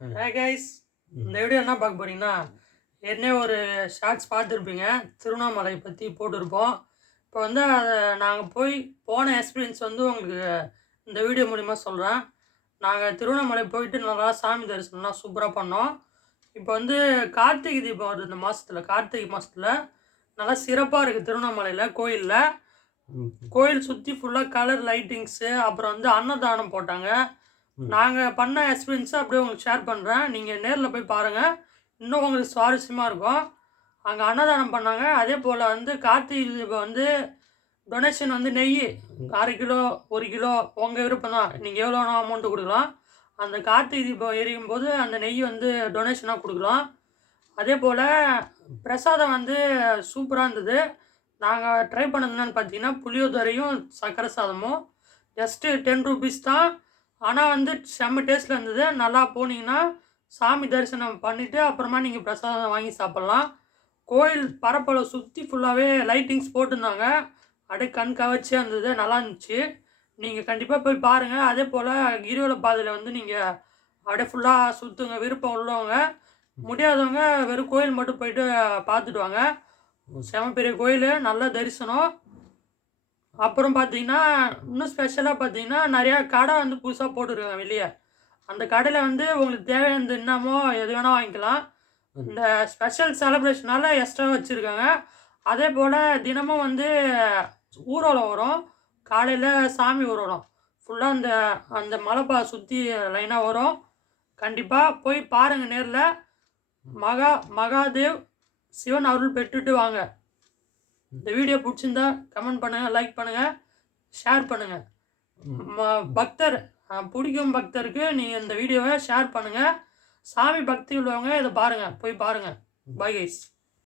Hey guys, இந்த video என்ன பார்க்க போறீங்கன்னா, ஏற்கனவே ஒரு ஷார்ட்ஸ் பார்த்துருப்பீங்க. திருவண்ணாமலை பற்றி போட்டிருப்போம். இப்போ வந்து அதை நாங்கள் போன எக்ஸ்பீரியன்ஸ் வந்து உங்களுக்கு இந்த வீடியோ மூலிமா சொல்கிறேன். நாங்கள் திருவண்ணாமலை போயிட்டு நல்லா சாமி தரிசனம்லாம் சூப்பராக பண்ணோம். இப்போ வந்து கார்த்திகை தீபம் வருது இந்த மாதத்தில். கார்த்திகை மாதத்தில் நல்லா சிறப்பாக இருக்குது திருவண்ணாமலையில் கோயிலில். கோயில் சுற்றி ஃபுல்லாக கலர் லைட்டிங்ஸு, அப்புறம் வந்து அன்னதானம் போட்டாங்க. நாங்கள் பண்ண எக்ஸ்பீரியன்ஸை அப்படியே உங்களுக்கு ஷேர் பண்ணுறேன். நீங்கள் நேரில் போய் பாருங்கள், இன்னும் உங்களுக்கு சுவாரஸ்யமாக இருக்கும். அங்கே அன்னதானம் பண்ணாங்க. அதே போல் வந்து கார்த்திகை தீபம் வந்து டொனேஷன் வந்து நெய் 1/2 கிலோ 1 கிலோ உங்கள் விருப்பம் தான். நீங்கள் எவ்வளோ வேணால் அமௌண்ட்டு கொடுக்கலாம். அந்த கார்த்திகை தீபம் எரியும் போது அந்த நெய் வந்து டொனேஷனாக கொடுக்கலாம். அதே போல் பிரசாதம் வந்து சூப்பராக இருந்தது. நாங்கள் ட்ரை பண்ணது என்னென்னு பார்த்தீங்கன்னா, புளியோதரையும் சர்க்கரை சாதமும் ஜஸ்ட்டு 10 ருபீஸ் தான். ஆனால் வந்து செம்ம டேஸ்ட்டில் இருந்தது. நல்லா போனீங்கன்னா சாமி தரிசனம் பண்ணிவிட்டு அப்புறமா நீங்கள் பிரசாதம் வாங்கி சாப்பிட்லாம். கோயில் பரப்பளவு சுற்றி ஃபுல்லாகவே லைட்டிங்ஸ் போட்டிருந்தாங்க. அப்படியே கண் கவர்ச்சியாக இருந்தது, நல்லா இருந்துச்சு. நீங்கள் கண்டிப்பாக போய் பாருங்கள். அதே போல் கிரிவல பாதையில் வந்து நீங்கள் அப்படியே ஃபுல்லாக சுற்றுங்க. விருப்பம் உள்ளவங்க, முடியாதவங்க வெறும் கோயில் மட்டும் போயிட்டு பார்த்துட்டு வாங்க. செம பெரிய கோயில், நல்ல தரிசனம். அப்புறம் பார்த்தீங்கன்னா, இன்னும் ஸ்பெஷலாக பார்த்தீங்கன்னா, நிறையா கடை வந்து புதுசாக போட்டுருக்காங்க வெளியே. அந்த கடையில் வந்து உங்களுக்கு தேவையானது என்னமோ எது வேணால் வாங்கிக்கலாம். இந்த ஸ்பெஷல் செலப்ரேஷனால் எக்ஸ்ட்ரா வச்சுருக்காங்க. அதே போல் தினமும் வந்து ஊர்வலம் வரும். காலையில் சாமி ஊர்வலம் ஃபுல்லாக அந்த அந்த மலைப்பா சுற்றி லைனாக வரும். கண்டிப்பாக போய் பாருங்கள் நேரில். மகாதேவ் சிவன் அருள் பெற்றுட்டு வாங்க. இந்த வீடியோ பிடிச்சிருந்தா கமெண்ட் பண்ணுங்கள், லைக் பண்ணுங்கள், ஷேர் பண்ணுங்கள். பக்தர் பிடிக்கும் பக்தருக்கு நீங்கள் இந்த வீடியோவை ஷேர் பண்ணுங்கள். சாமி பக்தி உள்ளவங்க இதை பாருங்கள், போய் பாருங்கள். Bye guys.